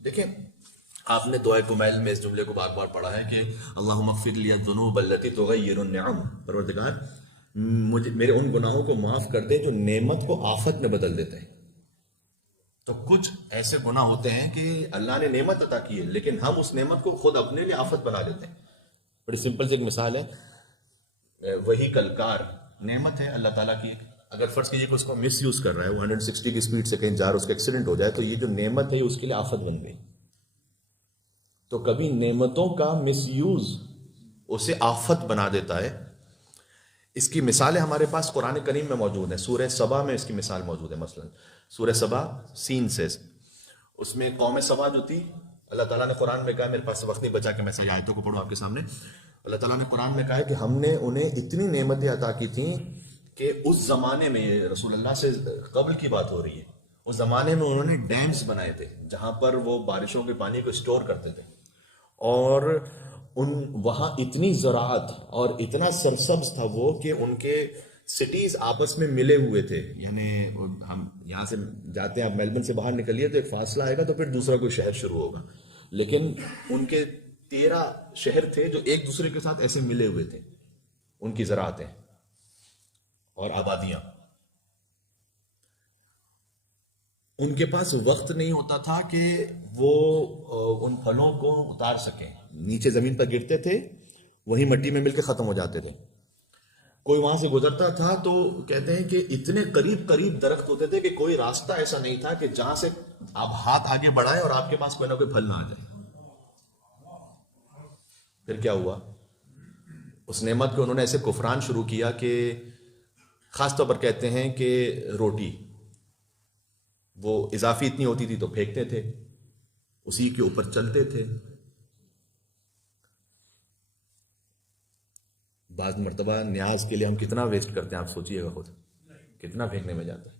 دیکھیں، آپ نے دعائے کمیل میں اس جملے کو بار بار پڑھا ہے کہ اللہم اغفر لی الذنوب التی تغیر النعم، پروردگار مجھے میرے ان گناہوں کو معاف کر دے جو نعمت کو آفت میں بدل دیتے ہیں۔ تو کچھ ایسے گناہ ہوتے ہیں کہ اللہ نے نعمت عطا کی ہے لیکن ہم اس نعمت کو خود اپنے لیے آفت بنا لیتے ہیں۔ بڑی سمپل سی ایک مثال ہے، وہی کلکار نعمت ہے اللہ تعالیٰ کی، اگر فرض کیجئے کہ اس کو مس یوز کر رہا ہے، وہ 160 کی سپیڈ سے کہیں جا رہا ہے، اس کا ایکسیڈنٹ ہو جائے، تو یہ جو نعمت ہے اس کے لیے آفت بن گئی۔ تو کبھی نعمتوں کا مس یوز اسے آفت بنا دیتا ہے۔ اس کی مثالیں ہمارے پاس قرآن کریم میں موجود ہیں، سورہ سبا میں اس کی مثال موجود ہے۔ مثلا سورہ سبا سین سے، اس میں قوم سبا جو تھی، اللہ تعالیٰ نے قرآن میں کہا، میرے پاس وقت نہیں بچا کہ میں صحیح آیتوں کو پڑھوں آپ کے سامنے، اللہ تعالیٰ نے قرآن میں کہا ہے کہ ہم نے انہیں اتنی نعمتیں عطا کی تھیں کہ اس زمانے میں، یہ رسول اللہ سے قبل کی بات ہو رہی ہے، اس زمانے میں انہوں نے ڈیمز بنائے تھے جہاں پر وہ بارشوں کے پانی کو اسٹور کرتے تھے، اور وہاں اتنی زراعت اور اتنا سرسبز تھا وہ کہ ان کے سٹیز آپس میں ملے ہوئے تھے۔ یعنی ہم یہاں سے جاتے ہیں، آپ میلبرن سے باہر نکلیے تو ایک فاصلہ آئے گا تو پھر دوسرا کوئی شہر شروع ہوگا، لیکن ان کے 13 شہر تھے جو ایک دوسرے کے ساتھ ایسے ملے ہوئے تھے، ان کی زراعتیں اور آبادیاں۔ ان کے پاس وقت نہیں ہوتا تھا کہ وہ ان پھلوں کو اتار سکیں، نیچے زمین پر گرتے تھے، وہی مٹی میں مل کے ختم ہو جاتے تھے۔ کوئی وہاں سے گزرتا تھا تو کہتے ہیں کہ اتنے قریب قریب درخت ہوتے تھے کہ کوئی راستہ ایسا نہیں تھا کہ جہاں سے آپ ہاتھ آگے بڑھائیں اور آپ کے پاس کوئی نہ کوئی پھل نہ آ جائے۔ پھر کیا ہوا؟ اس نعمت کو انہوں نے ایسے کفران شروع کیا کہ خاص طور پر کہتے ہیں کہ روٹی وہ اضافی اتنی ہوتی تھی تو پھینکتے تھے، اسی کے اوپر چلتے تھے۔ بعض مرتبہ نیاز کے لیے ہم کتنا ویسٹ کرتے ہیں، آپ سوچئے گا خود، کتنا پھینکنے میں جاتا ہے۔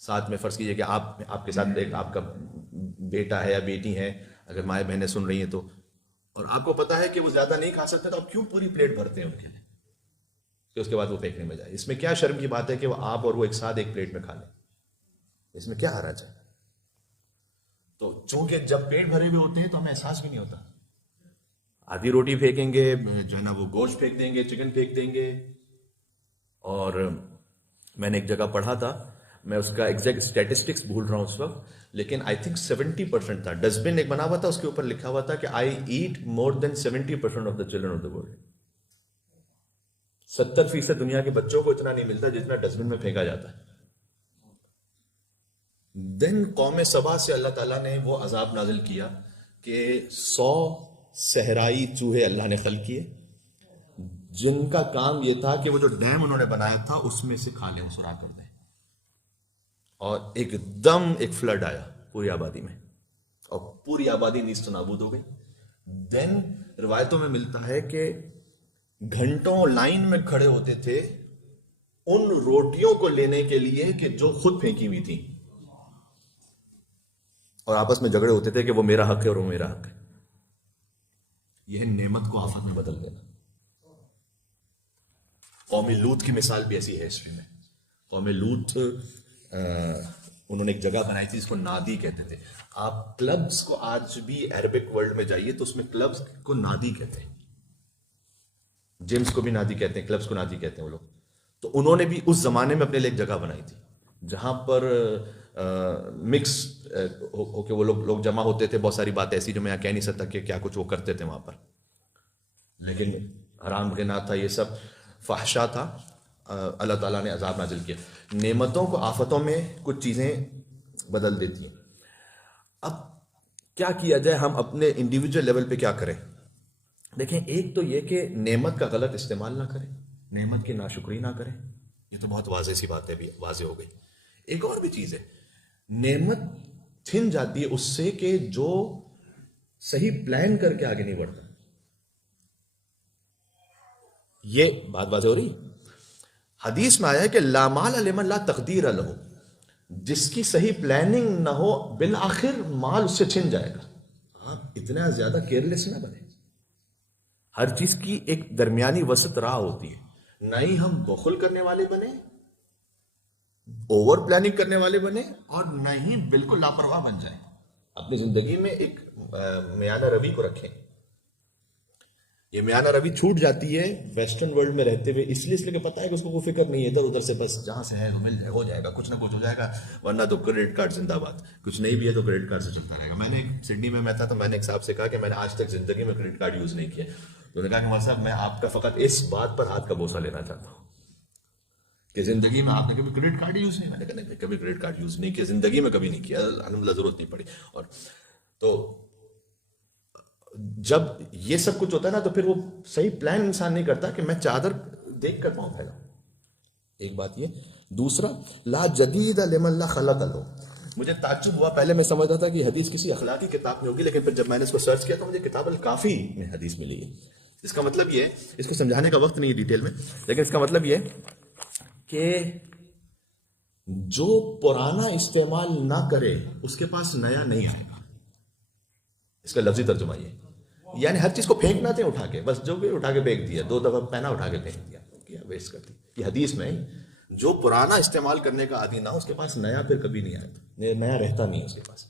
ساتھ میں فرض کیجئے کہ آپ کے ساتھ ایک آپ کا بیٹا ہے یا بیٹی ہے، اگر مائیں بہنیں سن رہی ہیں تو، اور آپ کو پتا ہے کہ وہ زیادہ نہیں کھا سکتے، تو آپ کیوں پوری پلیٹ بھرتے ہیں ان کے لیے کہ اس کے بعد وہ پھینکنے میں جائے؟ اس میں کیا شرم کی بات ہے کہ وہ آپ اور وہ ایک ساتھ ایک پلیٹ میں کھا لیں؟ اس میں کیا حرج ہے؟ تو چونکہ جب پیٹ بھرے ہوئے ہوتے ہیں تو ہمیں احساس بھی نہیں ہوتا، آدھی روٹی پھینکیں گے، جو ہے نا وہ گوشت پھینک دیں گے، چکن پھینک دیں گے۔ اور میں نے ایک جگہ پڑھا تھا، میں اس کا ایگزیکٹ اسٹیٹسٹکس بھول رہا ہوں اس وقت، لیکن آئی تھنک 70% تھا، ڈسٹ بن ایک بنا ہوا تھا، اس کے اوپر لکھا ہوا تھا کہ I ate more than 70% of the children of the world. 70% دنیا کے بچوں کو اتنا نہیں ملتا جتنا ڈسٹ بن میں پھینکا جاتا ہے۔ دن قوم سبا سے اللہ تعالیٰ نے وہ عذاب نازل کیا کہ 100 صحرائی چوہے اللہ نے خلق کیے، جن کا کام یہ تھا کہ وہ جو ڈیم انہوں نے بنایا تھا اس میں سے کھا لیں، سرا کر دیں، اور ایک دم ایک فلڈ آیا پوری آبادی میں، اور پوری آبادی نیست و نابود ہو گئی۔ دین روایتوں میں ملتا ہے کہ گھنٹوں لائن میں کھڑے ہوتے تھے ان روٹیوں کو لینے کے لیے کہ جو خود پھینکی ہوئی تھی، اور آپس میں جھگڑے ہوتے تھے کہ وہ میرا حق ہے اور وہ میرا حق ہے۔ یہ نعمت کو آفت میں بدل دینا۔ قوم لوط کی مثال بھی ایسی ہے ہسٹری میں۔ قوم لوط انہوں نے ایک جگہ بنائی تھی، اس کو نادی کہتے تھے۔ آپ کلبز کو آج بھی عربک ورلڈ میں جائیے تو اس میں کلبز کو نادی کہتے ہیں، جیمز کو بھی نادی کہتے ہیں، کلبز کو نادی کہتے ہیں وہ لوگ۔ تو انہوں نے بھی اس زمانے میں اپنے لیے ایک جگہ بنائی تھی جہاں پر مکس ہو کے وہ لوگ جمع ہوتے تھے۔ بہت ساری باتیں ایسی جو میں یہاں کہہ نہیں سکتا کہ کیا کچھ وہ کرتے تھے وہاں پر، لیکن حرام غنا تھا، یہ سب فحشا تھا۔ اللہ تعالیٰ نے عذاب نازل کیا۔ نعمتوں کو آفتوں میں کچھ چیزیں بدل دیتی ہیں۔ اب کیا کیا جائے، ہم اپنے انڈیویجول لیول پہ کیا کریں؟ دیکھیں، ایک تو یہ کہ نعمت کا غلط استعمال نہ کریں، نعمت کی ناشکری نہ کریں، یہ تو بہت واضح سی بات ہے، بھی واضح ہو گئی۔ ایک اور بھی چیز ہے، نعمت تھن جاتی ہے اس سے کہ جو صحیح پلان کر کے آگے نہیں بڑھتا۔ یہ بات واضح ہو رہی؟ حدیث میں آیا ہے کہ لا مال لمن لا تقدیر لہ، جس کی صحیح پلاننگ نہ ہو بالآخر مال اس سے چھن جائے گا۔ آپ اتنا زیادہ کیئرلیس نہ بنے، ہر چیز کی ایک درمیانی وسط راہ ہوتی ہے، نہ ہی ہم بخل کرنے والے بنے، اوور پلاننگ کرنے والے بنے، اور نہ ہی بالکل لاپرواہ بن جائیں۔ اپنی زندگی میں ایک میانہ روی کو رکھیں. یہ میانہ روی چھوٹ جاتی ہے ویسٹرن ورلڈ میں رہتے ہوئے اس لیے کہ پتہ ہے کہ اس کو کوئی فکر نہیں ہے ادھر ادھر سے، بس جہاں سے ہے تو مل جائے، ہو جائے گا، کچھ نہ کچھ ہو جائے گا، ورنہ تو کریڈٹ کارڈ زندہ باد، کچھ نہیں بھی ہے تو کریڈٹ کارڈ سے چلتا رہے گا. میں نے سڈنی میں تھا تو میں نے ایک صاحب سے کہا کہ میں نے آج تک زندگی میں کریڈٹ کارڈ یوز نہیں کیا. تو انہوں نے کہا کہ مولوی صاحب میں آپ کا فقط اس بات پر ہاتھ کا بوسہ لینا چاہتا ہوں کہ زندگی میں آپ نے کبھی کریڈٹ کارڈ یوز نہیں. میں نے کہا نہیں، کبھی کریڈٹ کارڈ یوز نہیں کیا زندگی میں، کبھی نہیں کیا، الحمدللہ ضرورت نہیں پڑی. اور تو جب یہ سب کچھ ہوتا ہے نا تو پھر وہ صحیح پلان انسان نہیں کرتا کہ میں چادر دیکھ کر پاؤں پھیلاؤں. ایک بات یہ. دوسرا، لا جدید لمن لا خلق له. مجھے تعجب ہوا، پہلے میں سمجھتا تھا کہ حدیث کسی اخلاقی کتاب میں ہوگی، لیکن پھر جب میں نے اس کو سرچ کیا تو مجھے کتاب الکافی میں حدیث ملی ہے. اس کا مطلب یہ، اس کو سمجھانے کا وقت نہیں ہے ڈیٹیل میں، لیکن اس کا مطلب یہ کہ جو پرانا استعمال نہ کرے اس کے پاس نیا نہیں آئے گا. اس کا لفظی ترجمہ یہ، یعنی ہر چیز کو پھینکنا تھے اٹھا کے، بس جو بھی اٹھا کے پھینک دیا، 2 دفعہ پہنا اٹھا کے پھینک دیا، کیا ویسٹ کرتی. یہ حدیث میں جو پرانا استعمال کرنے کا عادی نہ ہو اس کے پاس نیا پھر کبھی نہیں آتا، نیا رہتا نہیں ہے اس کے پاس.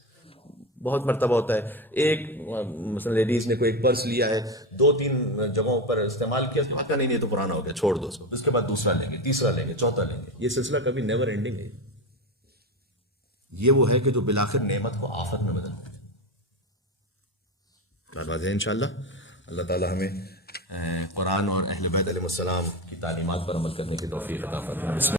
بہت مرتبہ ہوتا ہے ایک مثلا لیڈیز نے کوئی ایک پرس لیا ہے، 2-3 جگہوں پر استعمال کیا، اس کے بعد نہیں تو پرانا ہو گیا، چھوڑ دو اس کو. اس کے بعد دوسرا لیں گے، تیسرا لیں گے، چوتھا لیں گے. یہ سلسلہ کبھی نیور اینڈنگ ہے. یہ وہ ہے کہ جو بالآخر نعمت کو آفت میں بدل دیتا ہے. بات ہے انشاءاللہ. اللہ تعالی ہمیں قرآن اور اہل بیت علیہ السلام کی تعلیمات پر عمل کرنے کی توفیق عطا فرمائے.